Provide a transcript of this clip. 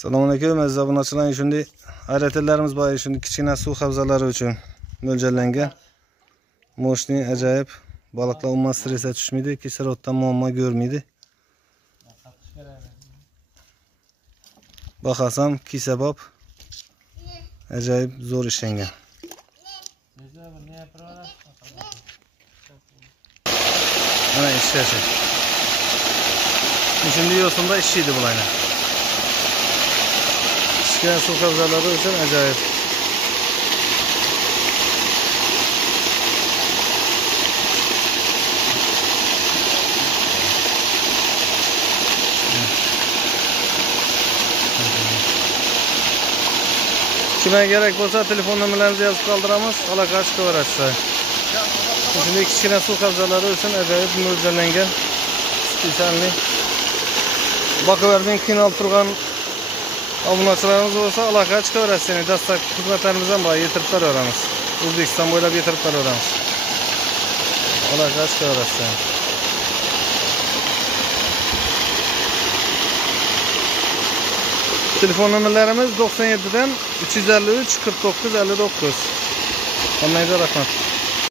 Assalomu alaykum aziz obunachilar. Shunday aerotellarimiz bor, shunday kichkina suv havzalari uchun mo'ljallangan. Mo'shning ajoyib baliqlar umuman stressga tushmaydi, kisloroddan muammo ko'rmaydi. Bahasam kisabob ajoyib zo'r ishlangan. Mana ishlashi. Shunday yo'sinda ishlaydi bularni. Kichkina suv havzalari uchun ajoyib. Kimga kerak bo'lsa telefon nomerlaringizni yozib qoldiramiz, aloqa chiqaverasiz. Shunday kichkina suv havzalari uchun ajoyib mo'ljallangan spesialni Bakoverning kinol turgan obunachilarimiz bo'lsa aloqa chiqaverasiz. Dastlab xizmatlarimiz ham bor, yetirib beraveramiz. O'zbekiston bo'ylab yetirib beraveramiz. Aloqa chiqaverasiz. Telefon nomerlarimiz 97 dan 353 49 59. Hammaga rahmat.